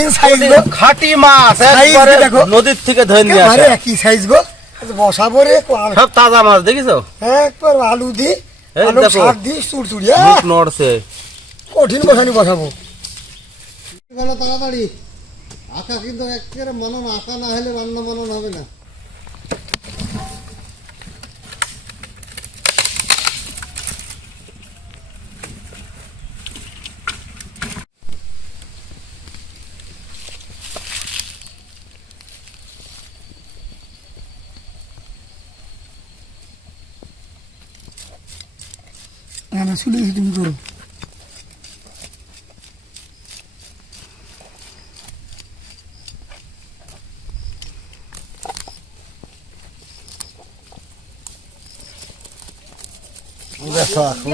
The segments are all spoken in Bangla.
কঠিন সাইজ গো, খাঁটি মাছ সাইজ একবারে দেখো। নদীর থেকে ধরে নিয়ে আসা। আরে কি সাইজ গো, বসাবো রে সব তাজা মাছ দেখিছো? একবার আলু দি, এই আলু দেখো। শাক দি চুড়চুড়ি মুখ নড়ছে। কঠিন বসানি বসাবো। বলো তাড়াতাড়ি, আঁকা কিন্তু একেবারে মনন, আঁকা না হলে রান্না মনন হবে না। না না শুনে তুমি করো। দেখো এখন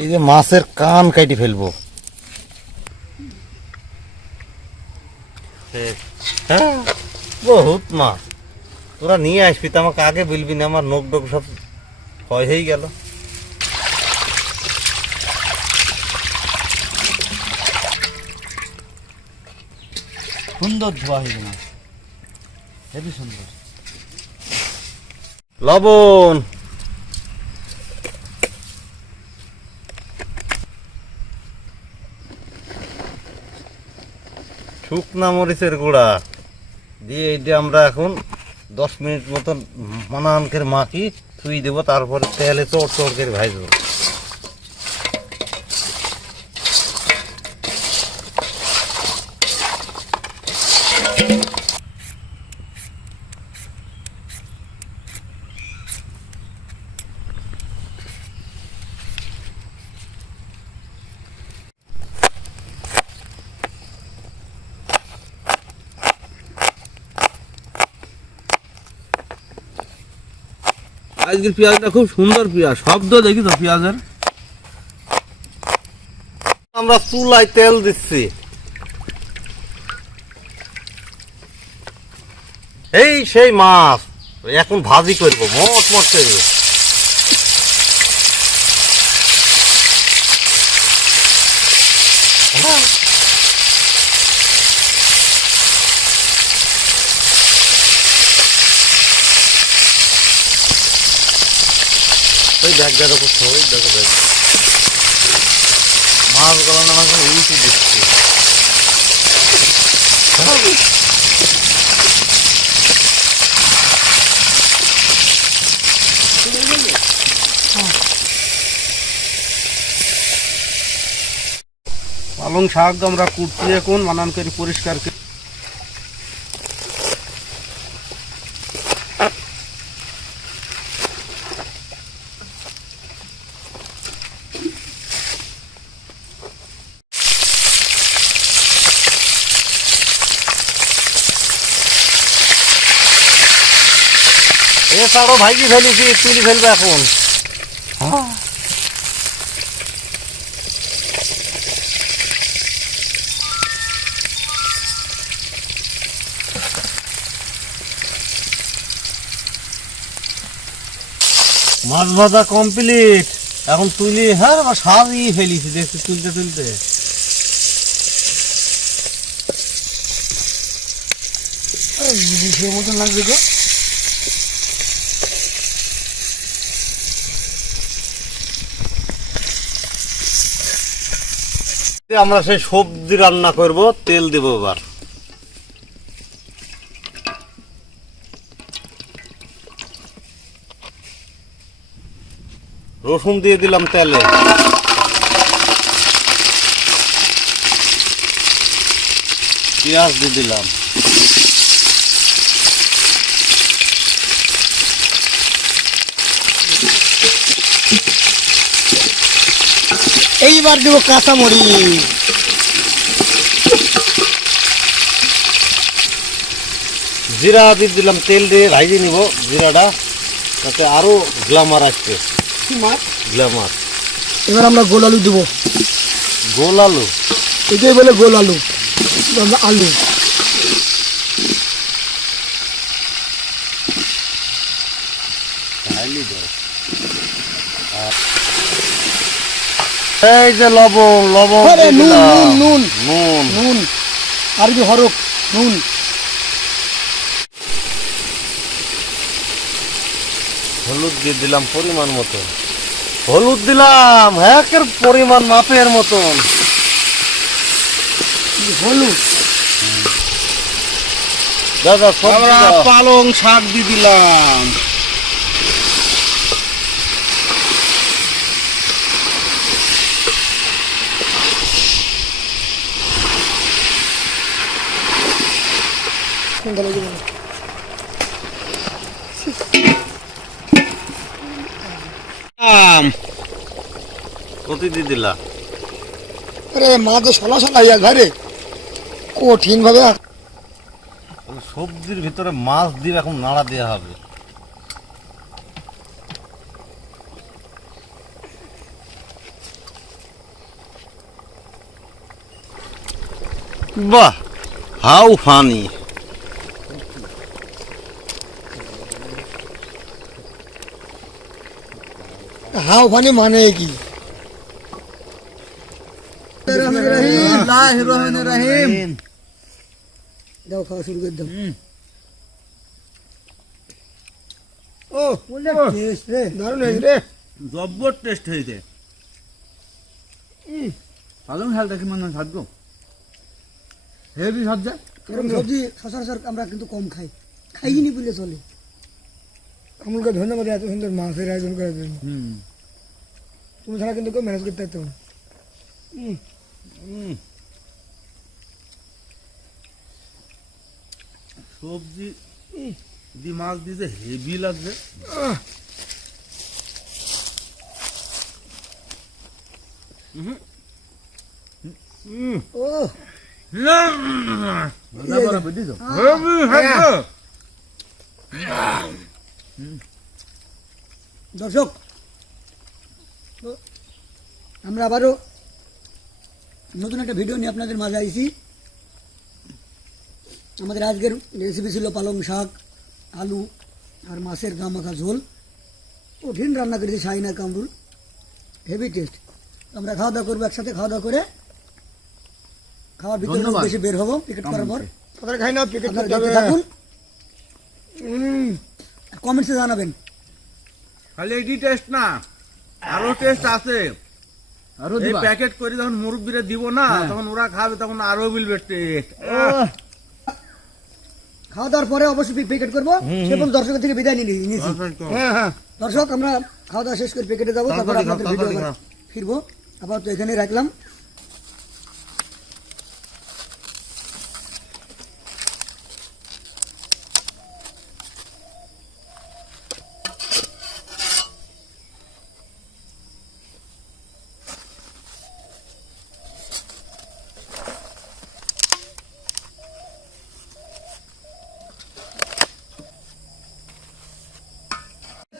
এই যে মাছের কান কাটি ফেলবো। হ্যাঁ, বহুত মাছ। তোরা নিয়ে আসবি তো আমাকে আগে বলবি না, আমার নখ ডোক সব ক্ষয় হয়ে গেল। সুন্দর ধোয়া হয়েছে মাছ, হেবি সুন্দর। লবণ, শুকনা মরিচের গুঁড়া দিয়ে এইটা আমরা এখন 10 মিনিট মতন মানান করে মাখি ধুই দেবো, তারপরে তেলে চড় চড় করে ভাজবো। আজকের পেঁয়াজটা খুব সুন্দর পেঁয়াজ, শব্দ দেখি তো পেঁয়াজের। আমরা চুলায় তেল দিচ্ছি। এই সেই মাছ এখন ভাজি করবো মোট মোট করে। ওই ব্যাগ দেখো, ওই দেখো ব্যাগ মাছ গলানো মাছ উল্টে দিচ্ছি। পালং শাক আমরা কুটছি এখন, মানান করে পরিষ্কার করে। এছাড়াও ভাইজি ফেলেছি, তুলি ফেলবে এখন। মাছ ভাজা কমপ্লিট, এখন তুলি। হ্যাঁ সাজিয়ে ফেলিছি দেখছি তুলতে তুলতে। বিষের মতন লাগবে গো। আমরা সেই সবজি রান্না করব, তেল দেবো এবার। রসুন দিয়ে দিলাম তেলে, পেঁয়াজ দিয়ে দিলাম, এইবার দেবো কাঁচা মরিচ, জিরা দিয়ে দিলাম। তেল দিয়ে ভাইজে নিব জিরাটা, তাতে আরো গ্লামার আসবে। গ্লামার। এবার আমরা গোল আলু দেবো। গোল আলু, এটাই বলে গোল আলু, আমরা আলু। এই যে লবণ লবণ আরে দিয়ে নুন দিলাম। নুন নুন নুন নুন আর কি হরক নুন। হলুদ দিয়ে দিলাম পরিমাণ মতো, হলুদ দিলাম একের পরিমাণ মাপের মতন। হলুদ দাদা আমরা পালং শাক দিয়ে দিলাম। কতি দিয়ে দিলা? আরে মাঝে সলা সলা ইয়া ঘরে কঠিন ভাবে সবজির ভিতরে মাছ দিয়ে এখন নাড়া দেওয়া হবে। বাহ, হাউ ফানি। হাও ফানি মানে কি? দাও খাওয়া শুরু করে দাও। ও টেস্ট রে দারুণ হয়েছে রে। জব্বর টেস্ট হয়েছে। পালং শাক দেখি মনে হয় গো হেভি সবজি। এরকম সবজি সচরাচর আমরা কিন্তু কম খাই, খাইনি বলে চলে। আমলকে ধন্যবাদ এত সুন্দর মাছের আয়োজন করার জন্য। তুমি ছাড়া কিন্তু কেউ ম্যানেজ করতে পারতো না। সবজি দি মাছ দিতে হেভি লাগবে। ও দর্শক, আমরা আবারও নতুন একটা ভিডিও নিয়ে আপনাদের মাঝে আইছি। আমাদের আজকের রেসিপি ছিল পালং শাক, আলু আর মাছের গা মাখা ঝোল। কঠিন রান্না করেছি শাহিনা কামরুল, হেভি টেস্ট। আমরা খাওয়া দাওয়া করবো একসাথে। খাওয়া দাওয়া করে খাওয়ার ভিতরে বেশি বের হবো পিকেট করার পর। আপনারা দেখতে থাকুন, কমেন্টসে জানাবেন। খালি এটি টেস্ট না, আরো টেস্ট আছে। এই প্যাকেট করে যখন মুরব্বীরা দিব না, তখন ওরা খাবে, তখন আরো বিলবে টেস্ট। খাওয়া দাওয়ার পরে অবশ্যই প্যাকেট করবো, সেরকম দর্শকের থেকে বিদায় নিয়েছি। দর্শক, আমরা খাওয়া দাওয়া শেষ করে প্যাকেটে যাবো, তারপর আপনাদের ভিডিও আবার ফিরবো। আবার তো এখানে রাখলাম।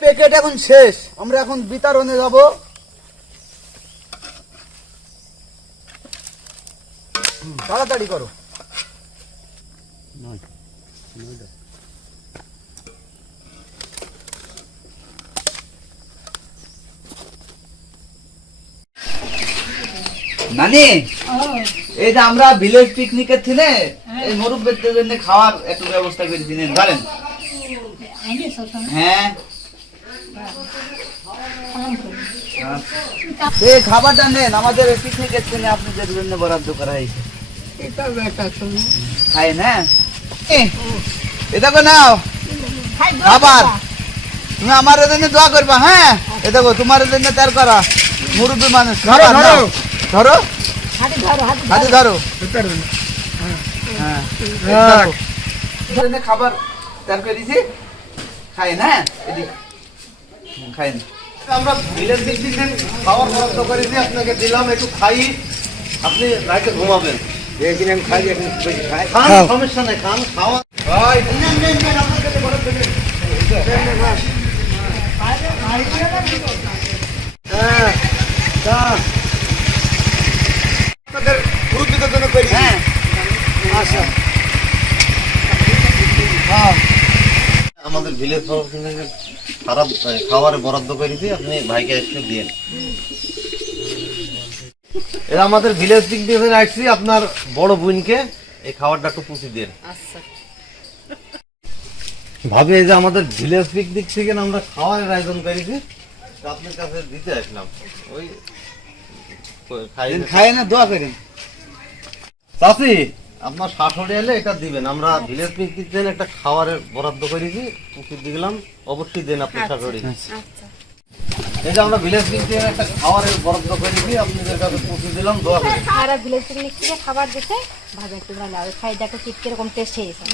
প্যাকেট এখন শেষ, আমরা এখন বিতরণে যাব। তাড়াতাড়ি করো। নানি, এই যে আমরা ভিলেজ পিকনিকের থেকে এই মুরব্বীদের জন্য খাওয়ার একটু ব্যবস্থা করে দিলেন, জানেন? হ্যাঁ, এই খাবারটা নেন, আমাদের পিকনিকের জন্য আপনাদের জন্য বরাদ্দ করা হয়েছে। খাই না, এ দেখো নাও খাবার। তুমি আমার জন্য দোয়া করবা। হ্যাঁ, এ দেখো তোমার জন্য তৈরি করা মুরব্বী মানুষ খাবার। নাও, ধরো হাতে ধরো। হ্যাঁ, খাবার তৈরি করে দিছি, খাই না, খাই না। আমরা ভিলেজ পিকনিক খাওয়ার বরাদ্দ করেছি, আপনাকে দিলাম, একটু খাই, আপনি রাইতে ঘুমাবেন। খান, সমস্যা নেই, খান, খাওয়া। আপনাদের মুরব্বীদের জন্য করেছি। হ্যাঁ, আচ্ছা, আমাদের ভিলেজ খারাপ খাবারে বরাদ্দ করেছি, আপনি ভাইকে একটু দিন। এরা আমাদের ভিলেজ দিক দিয়ে আসছি, আপনার বড় বোনকে এই খাবারটা একটু পুষি দেন। আচ্ছা ভাবে এই যে আমাদের ভিলেজ পিকনিক থেকে না আমরা খাওয়ার আয়োজন করেছি, তো আপনার কাছে দিতে আসলাম। ওই খাই না দোয়া করেন। চাচি, আপনার শাশুড়ি এলে এটা দিবেন। আমরা ভিলেজ পিকনিক দেন একটা খাবারের বরাদ্দ করেছি, পুষি দিলাম, অবশ্যই দেন আপনার শাশুড়ি। আচ্ছা এই যে আমরা ভিলেজ পিকনিক একটা খাবারের বরাদ্দ করেছি, আপনাদের কাছে পুষি দিলাম, দোয়া করেন। আর ভিলেজ পিকনিক থেকে খাবার দিতে ভাবে তোমরা নাও খাই দেখো ঠিক কিরকম টেস্ট হয়েছে।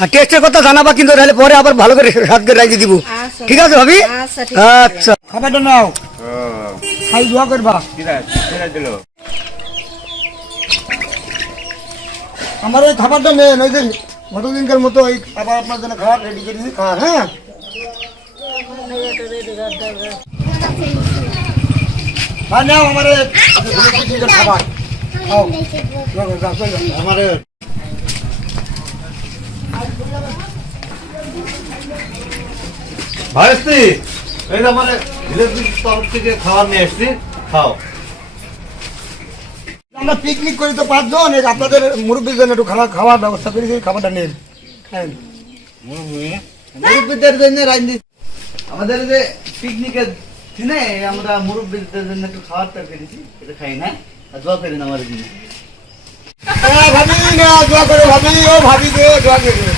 আর টেস্টের কথা জানাবা কিন্তু, তাহলে পরে আবার ভালো করে স্বাদ করে রাখি দিব। আচ্ছা ঠিক আছে ভাবি? আচ্ছা ঠিক আছে। আচ্ছা, খাবারটা নাও, খাই দোয়া করবা। আমার ওই খাবারটা নেন, ওই যে গতদিনকার মতো ওই আবার আপনার জন্য খাবার রেডি করে দিই, খাওয়া। হ্যাঁ, আর নাও আমার এই খাবার খাও। আমার ভাইস্তি, এই যে আমার ভিলেজ পিকনিক তরফ থেকে খাবার নিয়ে এসছি, খাও। আমরা পিকনিক করি তো 5 জন, এই আপনাদের মুরব্বীর জন্য একটু খাওয়ার ব্যবস্থা করি, খাবারটা নেন। হ্যাঁ, মুরব্বীদের জন্য রাজনীতি আমাদের যে পিকনিকের দিনে আমরা মুরব্বীদের জন্য একটু খাবার করেছি, এটা খাই না। আর দোয়া করেন আমার জন্য। ভাবি না, দোয়া করে ভাবি, ও ভাবি গো, দোয়া করে।